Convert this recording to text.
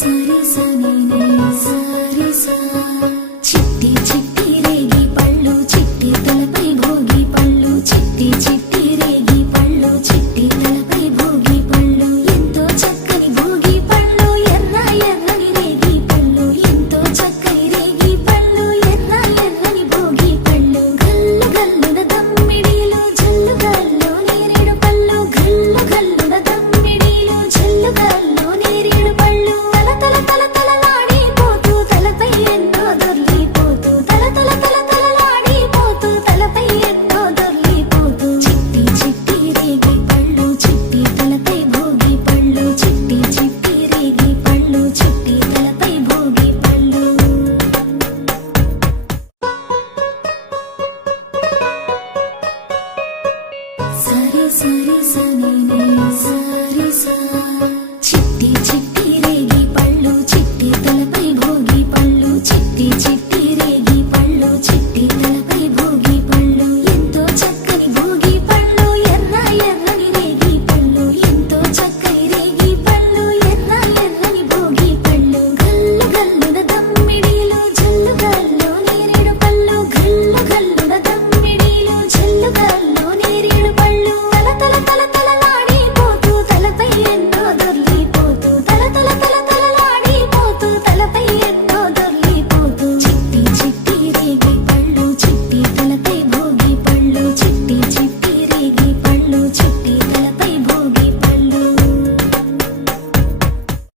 సరి సని నే సరి సా చిట్టి చిట్టి రేగి పళ్ళు చిట్టి తలపై భోగి పళ్ళు చిట్టి చిట్టి రేగి పళ్ళు చిట్టి తలపై భోగి పళ్ళు ఎంతో చక్కని భోగి పళ్ళు ఎర్ర ఎర్రని రేగి పళ్ళు ఎంతో చక్కని రేగి పళ్ళు ఎర్ర ఎర్రని భోగి పళ్ళు గల్లు గల్లున దమ్మిడీలు జల్లు గల్లు నేరేడు పళ్ళు గల్లు గల్లున దమ్మిడీలు జల్లు గల్లు నేరేడు పళ్ళు తల తల తల తలలాడిపోతూ తలపై ఎన్నో దొర్లిపోతూ తల తల తల తలలాడిపోతూ తలపై ఎన్నో దొర్లిపోతూ చిట్టి చిట్టి రేగి పళ్ళు చిట్టి తలపై భోగి పళ్ళు చిట్టి చిట్టి రేగి పళ్ళు చిట్టి తలపై భోగి పళ్ళు సరి సరి సని నే